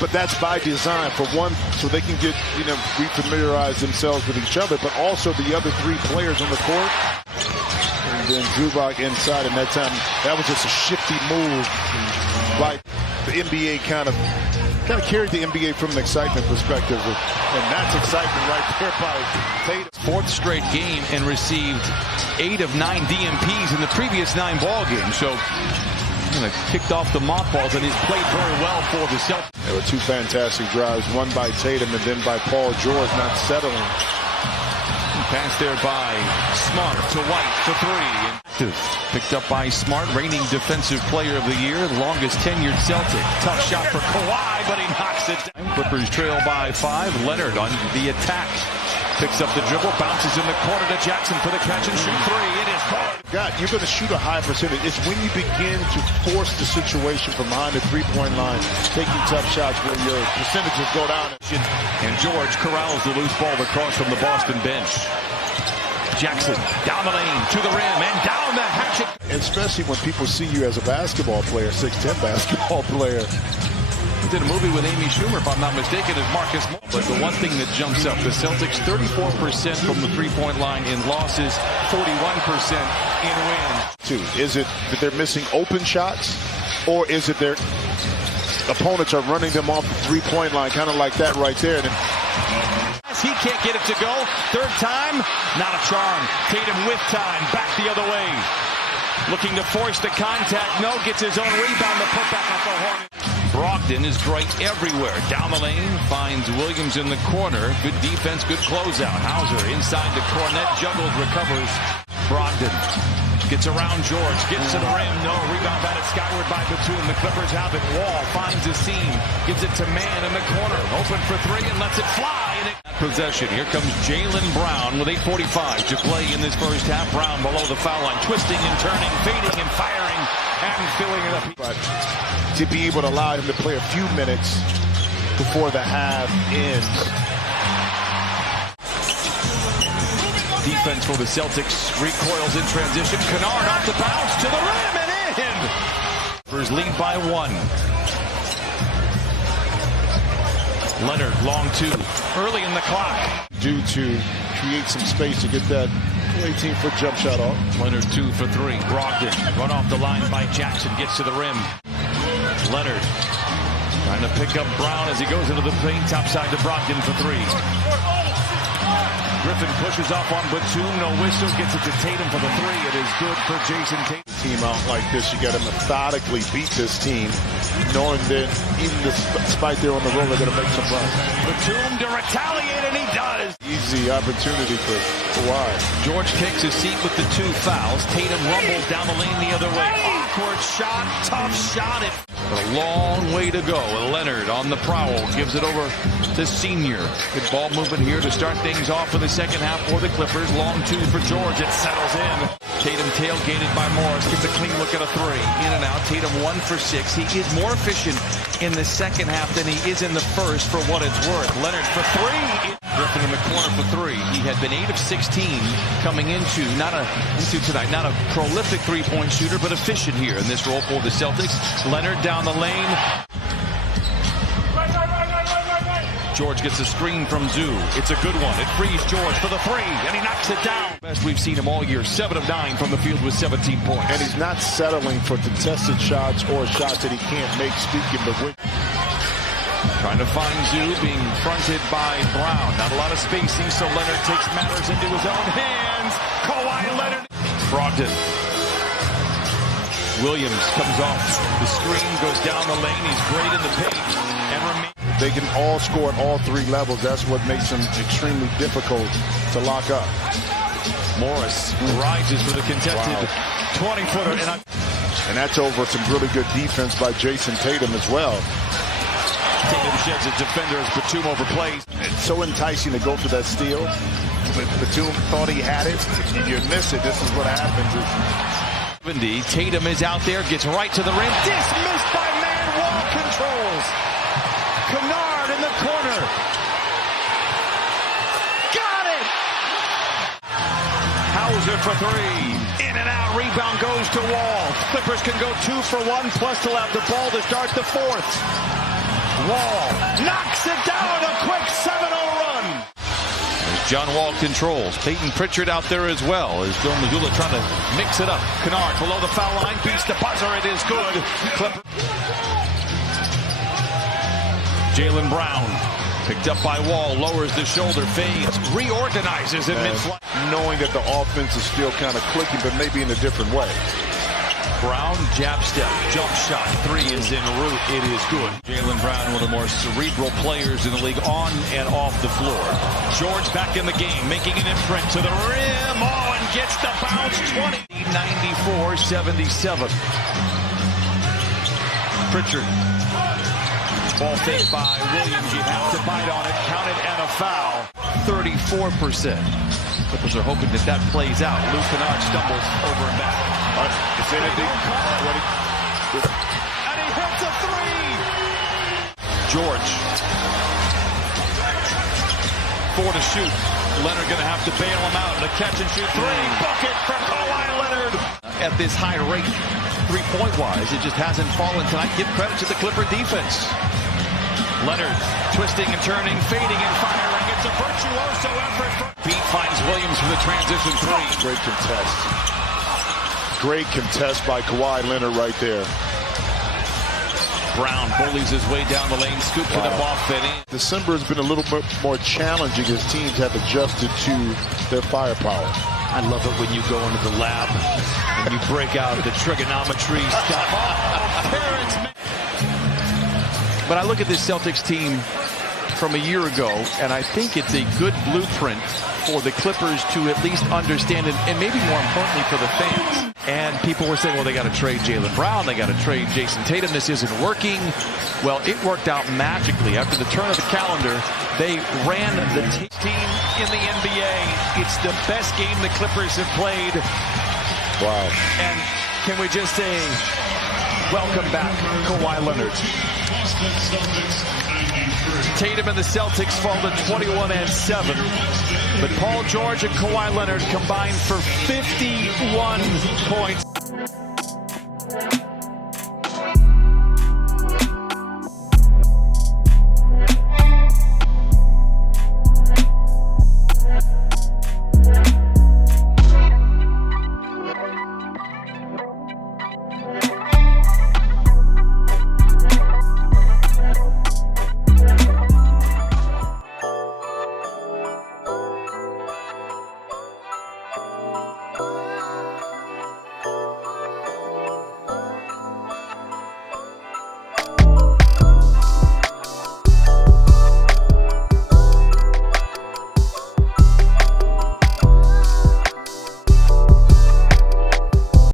But that's by design, for one, so they can get, refamiliarize themselves with each other, but also the other three players on the court. And then Zubac inside, and that was just a shifty move. Like the NBA kind of carried the NBA from an excitement perspective, and that's excitement right there by Tatum. Fourth straight game and received 8 of 9 DMPs in the previous 9 ball games. So kicked off the mothballs, and he's played very well for the Celtics. There were 2 fantastic drives, one by Tatum and then by Paul George, not settling. Pass there by Smart to White for 3. Picked up by Smart, reigning defensive player of the year, longest tenured Celtic. Tough shot for Kawhi, but he knocks it down. Clippers trail by 5. Leonard on the attack. Picks up the dribble, bounces in the corner to Jackson for the catch and shoot 3. It is good. God, you're going to shoot a high percentage. It's when you begin to force the situation from behind the three-point line, taking tough shots where your percentages go down. And George corrals the loose ball across from the Boston bench. Jackson down the lane to the rim and down the hatchet. Especially when people see you as a basketball player, 6'10" basketball player. He did a movie with Amy Schumer, if I'm not mistaken, as Marcus Moore. But the one thing that jumps up, the Celtics 34% from the three-point line in losses, 41% in wins. Is it that they're missing open shots, or is it their opponents are running them off the three-point line, kind of like that right there? He can't get it to go. Third time, not a charm. Tatum with time, back the other way. Looking to force the contact. No, gets his own rebound. The putback at the horn. Brogdon is great everywhere. Down the lane, finds Williams in the corner. Good defense, good closeout. Hauser inside the cornet, juggles, recovers. Brogdon gets around George, gets to the rim. No, rebound batted skyward by Batum. The Clippers have it. Wall finds a seam, gives it to Man in the corner. Open for 3 and lets it fly. Possession. Here comes Jaylen Brown with 8:45 to play in this first half. Brown below the foul line, twisting and turning, fading and firing, and filling it up. But to be able to allow him to play a few minutes before the half ends. Defense for the Celtics recoils in transition. Kennard off the bounce to the rim and in. Clippers lead by 1. Leonard, long 2, early in the clock. Due to create some space to get that 18-foot jump shot off. Leonard 2 for 3. Brogdon run off the line by Jackson, gets to the rim. Leonard trying to pick up Brown as he goes into the paint, topside to Brogdon for 3. Griffin pushes off on Batum, no whistle, gets it to Tatum for the 3. It is good for Jason Tatum. Team out like this, you got to methodically beat this team, knowing that even despite they're on the road, they're going to make some runs. Batum to retaliate, and he does. Easy opportunity for Kawhi. George takes his seat with the 2 fouls. Tatum rumbles down the lane the other way. Awkward shot, tough shot. A long way to go. Leonard on the prowl, gives it over to Senior. Good ball movement here to start things off in the second half for the Clippers. Long 2 for George. It settles in. Tatum tailgated by Morris. Gets a clean look at a 3. In and out. Tatum 1 for 6. He is more efficient in the second half than he is in the first, for what it's worth. Leonard for 3. Griffin in the corner for 3. He had been 8 of 16 coming into tonight. Not a prolific three-point shooter, but efficient here in this role for the Celtics. Leonard down the lane. George gets a screen from Zoo. It's a good one. It frees George for the 3, and he knocks it down. Best we've seen him all year. 7 of 9 from the field with 17 points. And he's not settling for contested shots or shots that he can't make, speaking of which. Trying to find Zoo, being fronted by Brown. Not a lot of spacing, so Leonard takes matters into his own hands. Kawhi Leonard. Brogdon. Williams comes off the screen, goes down the lane. He's great in the paint. And they can all score at all 3 levels. That's what makes them extremely difficult to lock up. Morris rises for the contested 20-footer. And that's over some really good defense by Jason Tatum as well. Tatum sheds a defender as Batum overplays. It's so enticing to go for that steal. But Batum thought he had it. If you miss it, this is what happens. 70. Tatum is out there, gets right to the rim. Dismissed by Man. Wall controls. Kennard in the corner. Got it! Hauser for 3. In and out. Rebound goes to Wall. Clippers can go 2 for 1, plus they'll have the ball to start the 4th. Wall knocks it down. A quick 7-0 run. As John Wall controls. Peyton Pritchard out there as well. As Joe Magula trying to mix it up. Kennard below the foul line. Beats the buzzer. It is good. Clipper. Jaylen Brown. Picked up by Wall, lowers the shoulder, fades, reorganizes in mid-flight. Knowing that the offense is still kind of clicking, but maybe in a different way. Brown, jab step, jump shot, three is en route, it is good. Jaylen Brown, one of the more cerebral players in the league, on and off the floor. George back in the game, making an imprint to the rim, and gets the bounce, 20. 94-77. Pritchard. Ball fake by Williams. You have to bite on it. Counted and a foul. 34%. Clippers are hoping that that plays out. Luke Kennard stumbles over and back. It's anything. And he hits a three. George. 4 to shoot. Leonard going to have to bail him out. The catch and shoot three. Bucket for Kawhi Leonard. At this high rate, three-point-wise, it just hasn't fallen tonight. Give credit to the Clipper defense. Leonard twisting and turning, fading and firing. It's a virtuoso effort. Pete finds Williams for the transition three. Great contest. Great contest by Kawhi Leonard right there. Brown bullies his way down the lane, scoops to the ball, fit in. December has been a little bit more challenging as teams have adjusted to their firepower. I love it when you go into the lab and you break out the trigonometry stuff. Oh, parents. But I look at this Celtics team from a year ago, and I think it's a good blueprint for the Clippers to at least understand it, and maybe more importantly for the fans. And people were saying, well, they got to trade Jaylen Brown, they got to trade Jason Tatum, this isn't working. Well, it worked out magically. After the turn of the calendar, they ran the team in the NBA. It's the best game the Clippers have played. Wow. And can we just say, welcome back, Kawhi Leonard. Tatum and the Celtics fall to 21-7. But Paul George and Kawhi Leonard combined for 51 points.